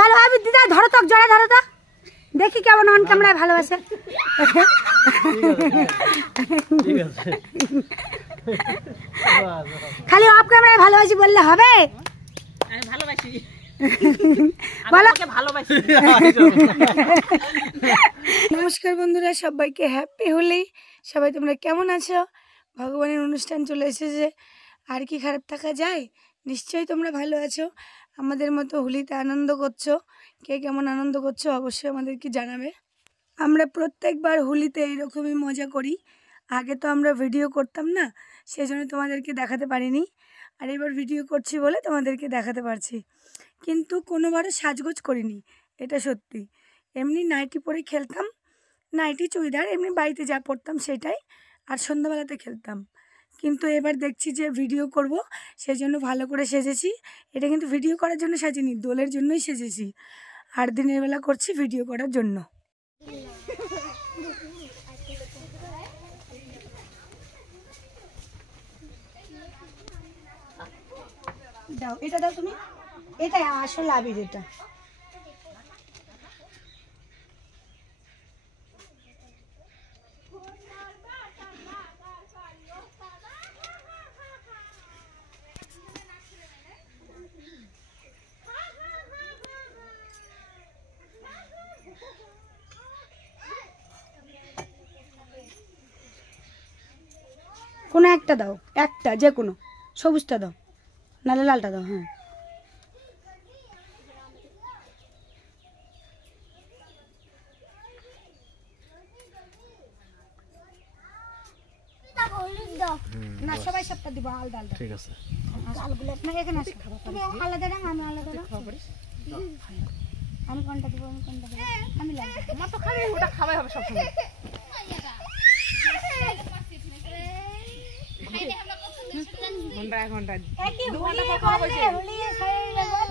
ভালো আমি দিদা ধরো তো জড়া ধরো তো দেখি কেমন অন ক্যামেরায় ভালোবাসে খালি অফ ক্যামেরায় ভালোবাসি বললে হবে আমি ভালোবাসি বলো ভালোবাসি নমস্কার বন্ধুরা সবাইকে হ্যাপি হোলি সবাই তোমরা কেমন আছো ভগবানের অনুষ্ঠান চলে এসেছে আর কি খারাপ থাকা যায় নিশ্চয়ই তোমরা ভালো আছো আমাদের মতো হোলিতে আনন্দ করছো কে কেমন আনন্দ করছো অবশ্যই আমাদেরকে জানাবে আমরা প্রত্যেকবার হোলিতে এরকমই মজা করি আগে তো আমরা ভিডিও করতাম না সেজন্য তোমাদেরকে দেখাতে পারিনি আর এবার ভিডিও করছি বলে তোমাদেরকে দেখাতে পারছি কিন্তু কোনোবারও সাজগোজ করিনি এটা সত্যি এমনি নাইটি পরে খেলতাম নাইটি চুড়িদার এমনি বাড়িতে যা পরতাম সেটাই আর সন্ধ্যাবেলাতে খেলতাম কিন্তু এবার দেখছি যে ভিডিও করব সেই জন্য ভালো করে সেজেছি এটা কিন্তু ভিডিও করার জন্য সাজিনি দোলের জন্যই সেজেছি আর দিনের বেলা করছি ভিডিও করার জন্য দাও এটা দাও তুমি এটা আসল আবির এটা কোনো একটা দাও একটা যে কোনো সবুজটা দাও নালে লালটা দাও হ্যাঁ না সবাই সবটা দিব আলাদা আলাদা ঠিক আছে আলগুলো না এখানে আসো তুমি আলাদা রং আমি আলাদা রং আমি কোনটা দিব আমি কোনটা দিব আমি লাগবে তোমার তো খাবে ওটা খাওয়াই হবে সব সময় ঘন্টা ঘন্টা একই হোলি বললে হোলি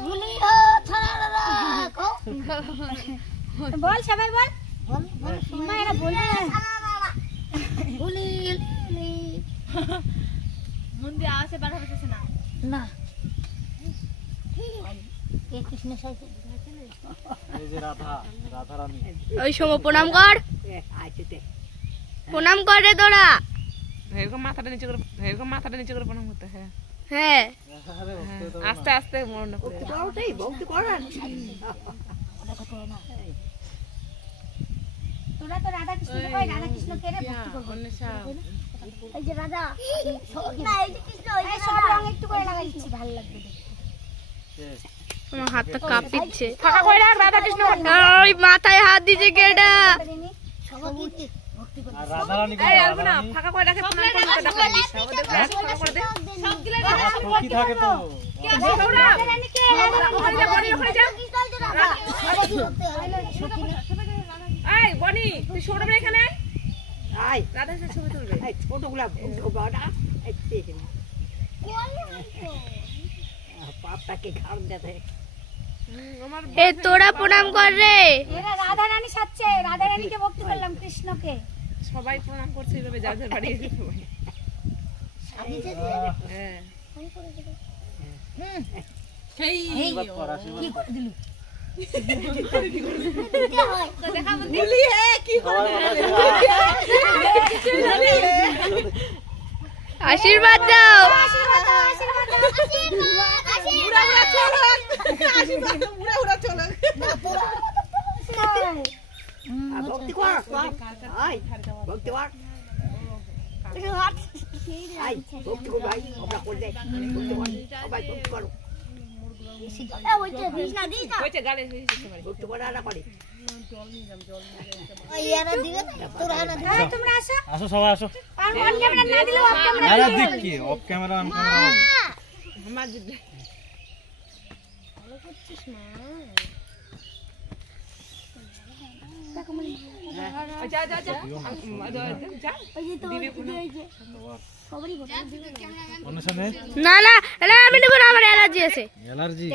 হোলি বল সবাই বল বল সময় এরা বলে হোলি মন্দি আওয়াজে বার হচ্ছে না না কে কৃষ্ণ সাইতে এই যে রাধা রাধা রানী ওই সময় প্রণাম কর আইতে প্রণাম কর রে তোরা এরকম মাথাটা নিচে করে প্রণাম করতে হ্যাঁ হ্যাঁ আস্তে আস্তে মন করে ওটাই ভক্তি করেন তোরা তো রাধা কৃষ্ণ কই রাধা কৃষ্ণ কে রে ভক্তি করব এই যে রাধা না এই যে কৃষ্ণ এই সব রং একটু করে লাগাইছি ভালো লাগবে আমার হাতটা কাঁপিচ্ছে ফাঁকা করে রাখ রাধা কৃষ্ণ ওই মাথায় হাত দিছে কেডা সবাই আর রাধা রানী এই আলবনা ফাঁকা করে রাখে প্রণাম করতে দেখা ওদের ফাঁকা করে দে সব গিলা কি থাকে তো রাধা রানী কে বনি ওখানে যাও এই বনি তুই সরবে এখানে আয় রাধা সাথে ছবি তুলবে এই ছোটগুলা বড়া এই দেখেন পাপটাকে ঘাড় দেতে এ তোরা প্রণাম কর রে এরা রাধা রানী সাথে রাধা রানীকে ভক্তি করলাম কৃষ্ণকে সবাই প্রণাম করছে এইভাবে যাদের বাড়ি এসে সবাই হ্যাঁ এই কি করে দিলু দেখা বলি হে কি করে আশীর্বাদ দাও আশীর্বাদ দাও আশীর্বাদ দাও আশীর্বাদ বুড়া বুড়া চলো না পুরো ভক্তি কর আই ভক্তি কর আই ভক্তি কর ভাই আমরা করে দে ভক্তি কর সবাই ভক্তি করো এ ওইটা দিস না দিস না ওইটা গালে ভক্তি কর না করে জল নিয়ে যাম জল নিয়ে ইয়ারা দিবে তোরা না দিবে তোমরা আসো আসো সবাই আসো আর অন ক্যামেরা না দিলে অফ ক্যামেরা আরে দেখ কি অফ ক্যামেরা অন ক্যামেরা আমার দিবে ভালো করছিস না যা যা যা যা ওই যে তো ওই যে সবারই বসে অনুশনে না না না আমি দেব না আমার অ্যালার্জি আছে অ্যালার্জি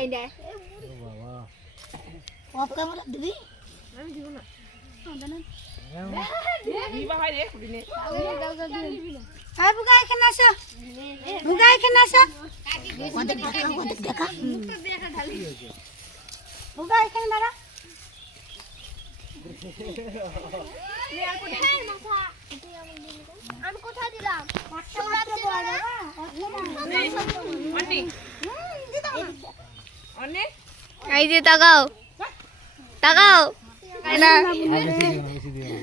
ও বাবা অফ ক্যামেরা দিবি আমি দিব না দিবা ভাই রে দিনে আই বুগা এখানে আসো বুগা এখানে আসো ওদের দেখা ভুগা এখানে দাঁড়া। আমি কোথায় দিলাম? এই যে তাকাও তাকাও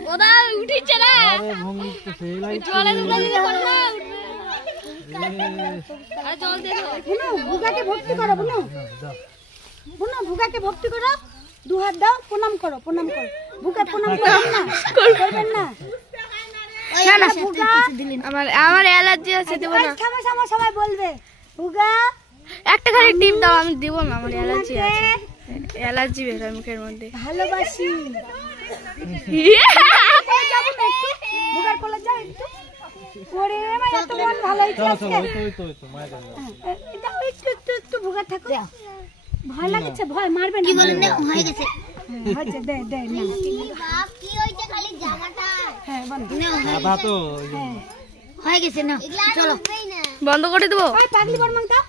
কোথায় উঠিছে না জলের উপরে দিলে করলে আর জল দেখো বুনু ভুগাকে ভক্তি করো, বুনু বুনু ভুগাকে ভক্তি করো, দু হাত দাও, প্রণাম করো, প্রণাম করো। ভুগা প্রণাম করবেন না, করবেন না। না না আমার আমার অ্যালার্জি আছে দেব না। খাবার সময় সবাই বলবে ভুগা একটা খালি টিপ দাও, আমি দেব না, আমার অ্যালার্জি আছে, অ্যালার্জি বের হয় মুখের মধ্যে। ভালোবাসি। যাবো না একটু ভুগার কোলে যাও একটু। ওরে মা এত মন ভালো হয়েছে আজকে। দাও একটু একটু একটু ভুগা থাকো। ভয় লাগছে, ভয় মারবেন কি বলেন না হয়ে গেছে। হচ্ছে দে দে না। বাপ কি হইছে খালি জামাটা? হ্যাঁ বন্ধ আধা তো হয়ে গেছে না। চলো বন্ধ করে দেবো। ওই পাগলি বর্মং দাও।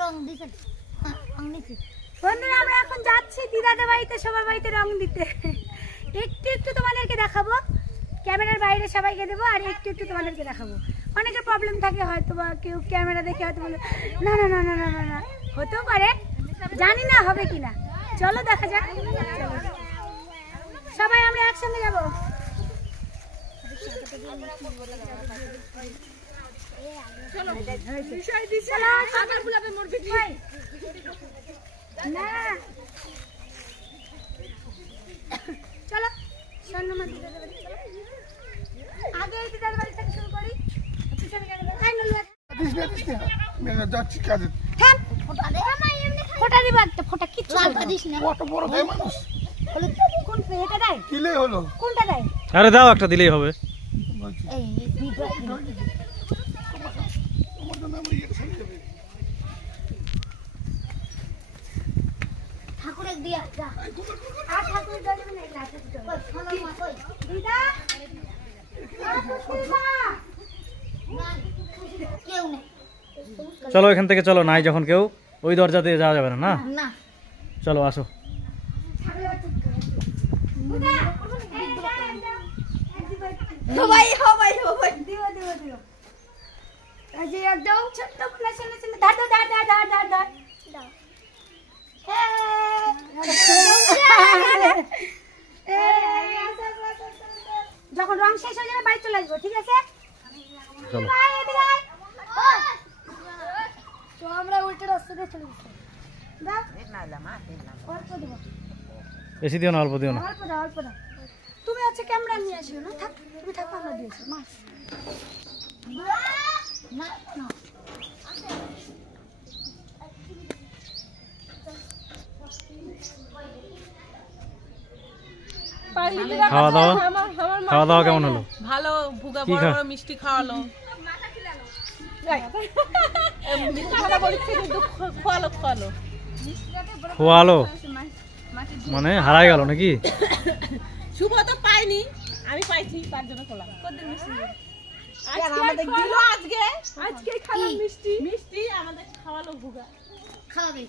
রং দিছেন। রং দিছি। বন্ধুরা আমরা এখন যাচ্ছি দিদাদের বাড়িতে, সবার বাড়িতে রং দিতে। একটু একটু তোমাদেরকে দেখাবো, ক্যামেরার বাইরে সবাইকে দেবো, আর একটু একটু তোমাদেরকে দেখাবো। অনেকের প্রবলেম থাকে, হয়তো বা কেউ ক্যামেরা দেখে হয়তো বলে না না না না না না না, হতেও পারে, জানি না হবে কিনা। চলো দেখা যাক, চলো সবাই আমরা একসঙ্গে যাবো। না চলো স্বর্ণমা দিদাদের বাড়ি চলো। আগে এই দিদাদের বাড়ি থেকে শুরু করি, পিছনে গেলে যাচ্ছি কাজে। থাম, ফোঁটা দিবা একটা, ফোঁটা কিচ্ছু দিস না। কত বড় দেয় মানুষ, কোন এটা দেয়, কিলে হলো। কোনটা দেয়? আরে দাও একটা দিলেই হবে। এই ঠাকুরের দিয়া যা। আর ঠাকুর দেওয়া যাবে না, এটা আছে তো। দিদা কেউ নেই। চলো এখান থেকে চলো, নাই যখন কেউ ওই দরজা দিয়ে যাওয়া যাবে না। না না চলো আসো। সবাই সবাই সবাই দিও দিও দিও। এই যে একদম ছোট্ট ফুলা ছেলে ছেলে দাঁড় দাঁড় দাঁড় দাঁড় দাঁড় দাঁড় দাঁড়। যখন রং শেষ হয়ে যাবে বাড়ি চলে আসবো, ঠিক আছে? চলো তো আমরা উল্টো রাস্তা দিয়ে চলে গেছি। দাও অল্প দেবো, বেশি দিও না, অল্প দিও না। অল্প দাও অল্প দাও। তুমি হচ্ছে ক্যামেরা নিয়ে আসিও না, থাক তুমি থাকো, আমরা দিয়েছি মাছ। না না খাওয়া দাওয়া খাওয়া দাওয়া কেমন হলো? ভালো, ভুগা কি বড় খা- বড় মিষ্টি খাওয়ালো। মিথ্যা কথা বলছি কিন্তু খোয়ালো খোয়ালো। খোয়ালো মানে হারাই গেল নাকি? শুভ তো পাইনি, আমি পাইছি, তার জন্য খোলা। আমাদের দিল আজকে, আজকে খালাম মিষ্টি, মিষ্টি আমাদের খাওয়ালো ভুগা। খাবে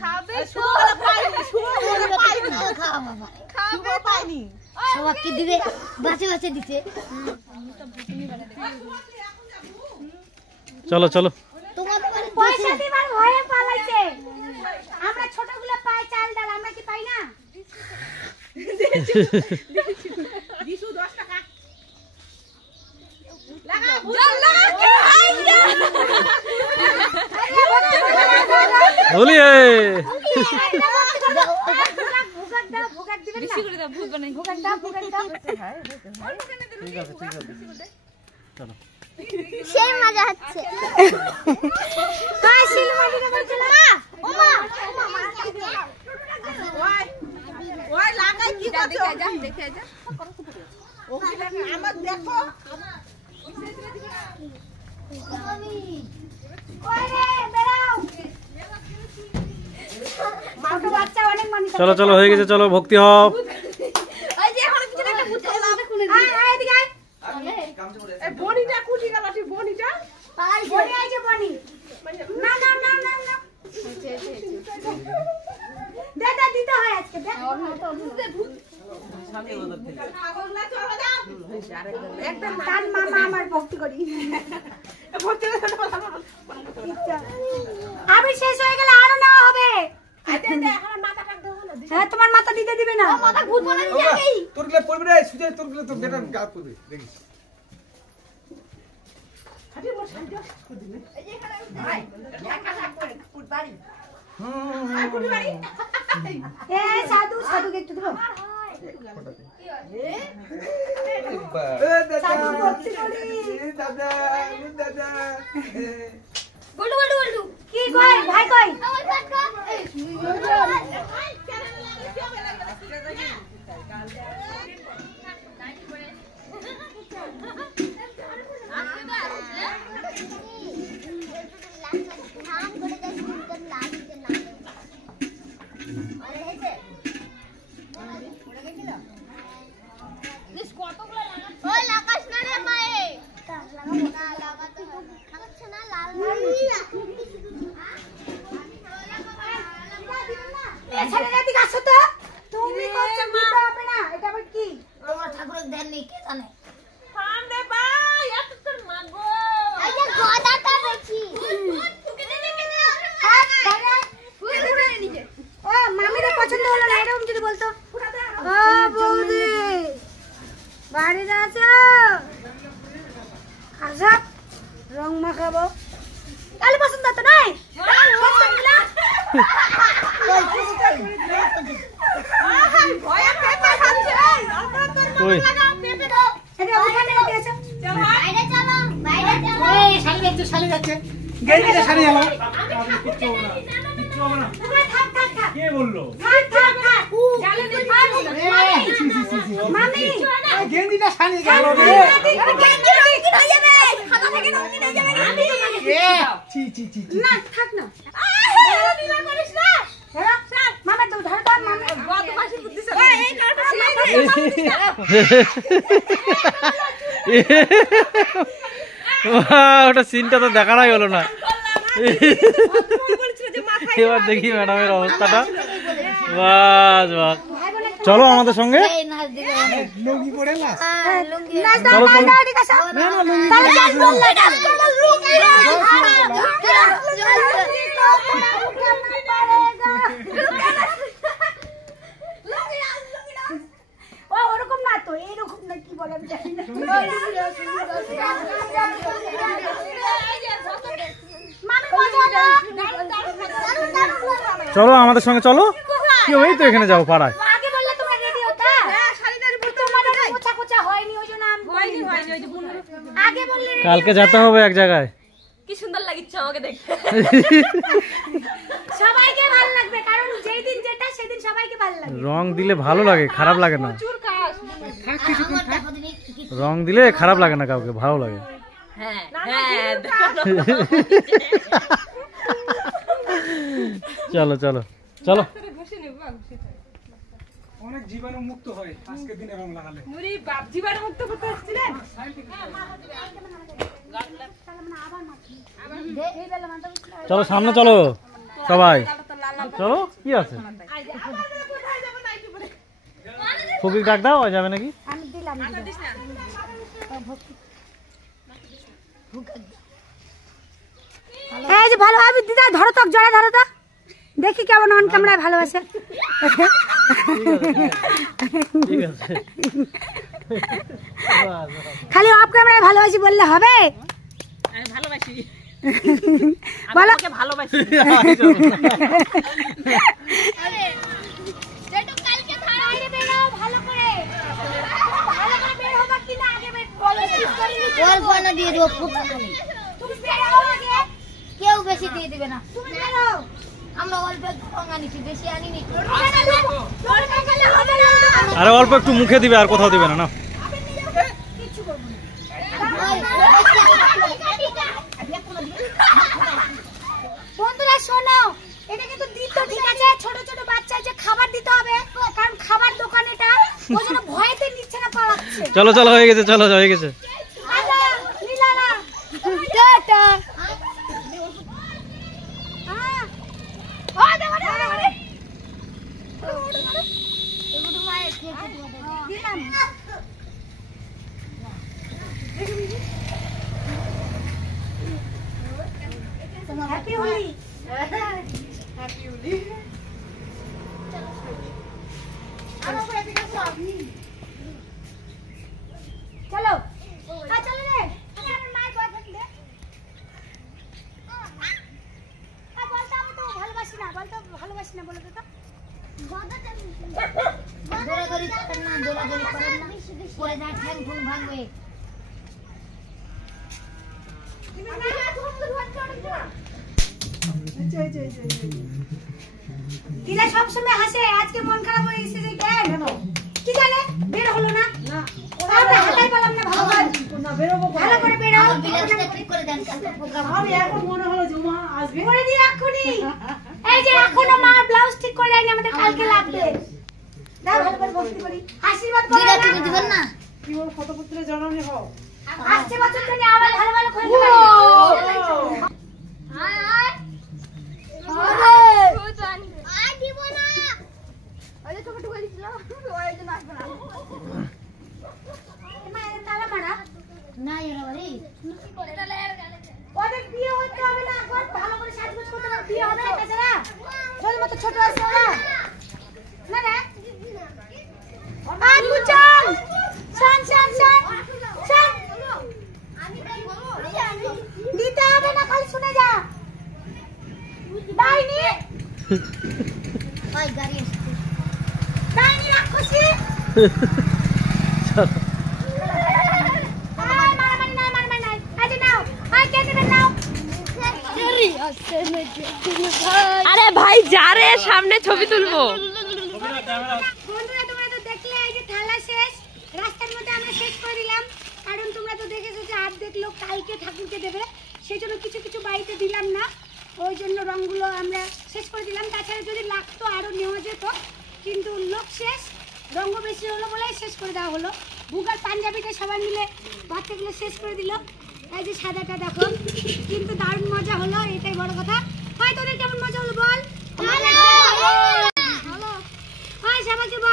খাবে শুভ পাইনি, শুভ পাইনি, খাওয়া বাবা শুভ পাইনি। সবাইকে দিবে, বাঁচে বাঁচে দিতে। চলো চলো তোমাদের বাড়ি পয়সা দিবার ভয়ে পালাইছে। আমরা ছোটগুলো পাই চাল ডাল, আমরা কি পাই না? দিশু 10 টাকা লাগা, জল লাগা। বলিয়ে ভুগাক দাও, ভুগাক দিবেন না? ভুগাক দাও, ভুগাক দাও। ঠিক আছে ঠিক আছে চলো। সেই মজা হচ্ছে। হ্যাঁ শিলমাটি দেবার চলো। ও মা ওই ওই লাগাই কি করছো? দেখে যা ওখানে আমার দেখো। ওরে বেরাও। ছোট বাচ্চা অনেক মানুষ। চলো চলো হয়ে গেছে, চলো ভক্তি হও। এই যে এখন পিছনে একটা ভূত আছে, আয় আয় এদিকে আয়। এই বনিটা কুটি গেল, তুই বনিটা বনি আইছে বনি। না না না না না। দে আজকে দেখ তার মামা আমার ভক্তি করি আমি শেষ হয়ে গেলে আরো নেওয়া হবে হ্যাঁ তোমার মাথা দিতে দিবে না মাথা ভূত বলে দিই তোরগুলো পড়বে রে সুজয় তোরগুলো তোর বেটা গাছ পড়বে দেখিস সাধু সাধুকে একটু দেবো বলু বলু বলু কি কই ভাই কই রং মাখাবো কালে পছন্দ তো নাই ওটা সিনটা তো দেখানোই হলো না। এবার দেখি ম্যাডামের অবস্থাটা। বাস বাস, চলো আমাদের সঙ্গে। ওরকম না তো, এইরকম না, কি বলে চলো আমাদের সঙ্গে চলো। কি ওই তো এখানে যাবো পাড়ায়। কালকে যেতে হবে এক জায়গায়। কি সুন্দর লাগছে আমাকে দেখতে। সবাইকে ভালো লাগবে, কারণ যেই দিন যেটা সেদিন সবাইকে ভালো লাগবে। রং দিলে ভালো লাগে, খারাপ লাগে না। রং দিলে খারাপ লাগে না কাউকে, ভালো লাগে। হ্যাঁ চলো চলো চলো। অনেক জীবাণু মুক্ত হয় আজকের দিনে রং লাগালে। মুড়ি বাপ জীবাণু মুক্ত করতে আসছিলেন। চলো সামনে চলো সবাই, চলো। কি আছে ফকির ডাক দাও, যাবে নাকি? এই যে ভালো ভাবে দিদা, ধরো তো, জড়া ধরো তো, দেখি কেমন অন ক্যামেরায় ভালোবাসে। খালি অফ ক্যামেরায় ভালোবাসি বললে হবে? আমি ভালোবাসি, বলো ভালোবাসি। কেউ বেশি দিয়ে দিবে না, আমরা অল্প আনিছি, বেশি আনিনি। আরে অল্প একটু মুখে দিবে, আর কোথাও দিবে না। না বন্ধুরা শোনো, এটা কিন্তু দিতে ঠিক আছে, ছোট ছোট বাচ্চা যে খাবার দিতে হবে, কারণ খাবার দোকান এটা, ওই জন্য ভয়তে নিচ্ছে না, পালাচ্ছে। চলো চলো, হয়ে গেছে, চলো হয়ে গেছে। দৌড়াদৌড়ি করেন না, দৌড়াদৌড়ি করেন না, পরে যা ঠ্যাং ঠুং ভাঙবে। দিলা সবসময় হাসে, আজকে মন খারাপ হয়ে গেছে যে কেন কি জানে বের হলো না। আমরা হাতাই পেলাম না, ভগবান ভালো করে বেরো। ঠিক করে দেন প্রোগ্রাম হবে। এখন মনে হলো জমা আসবে করে দিয়ে এখনি। এই যে এখনো মা ব্লাউজ ঠিক করে দেয়নি, আমাদের কালকে লাগবে। দাও ভালো করে বসতে পারি, আশীর্বাদ করে দিবেন না। কি বল ফটোপুত্রে জননী হও। আসছে বছর থেকে আবার ভালো ভালো করে দিবেন। হাই হাই আই দিব না। ওই যে টুকু দিছিল ওই যে নাচবে না। মা এর তালা মারা না এরা বাড়ি ওদের বিয়ে হতে হবে না, এখন ভালো করে সাজগোজ করতে হবে, বিয়ে হবে না তাছাড়া তোর মতো ছোট আছে ওরা না না। আর বুঝান শান শান শান শান দিতে হবে না, খালি শুনে যা। ডাইনি ওই গাড়ি আসছে, ডাইনি রাক্ষসী আরে ভাই যা রে সামনে ছবি তুলবো। বন্ধুরা তোমরা তো দেখলে এই যে ঠালা শেষ, রাস্তার মধ্যে আমরা শেষ করে দিলাম, কারণ তোমরা তো দেখেছো যে অর্ধেক লোক কালকে ঠাকুরকে দেবে, সেই জন্য কিছু কিছু বাড়িতে দিলাম না, ওই জন্য রঙগুলো আমরা শেষ করে দিলাম। তাছাড়া যদি লাগতো আরও নেওয়া যেত, কিন্তু লোক শেষ, রঙ বেশি হলো বলে শেষ করে দেওয়া হলো। বুকার পাঞ্জাবিটা সবাই মিলে বাচ্চাগুলো শেষ করে দিল। এই যে সাদাটা দেখো, কিন্তু দারুণ মজা হলো, এটাই বড় কথা। হয় তোদের কেমন মজা হলো বল? ভালো। হয় সবাইকে বল।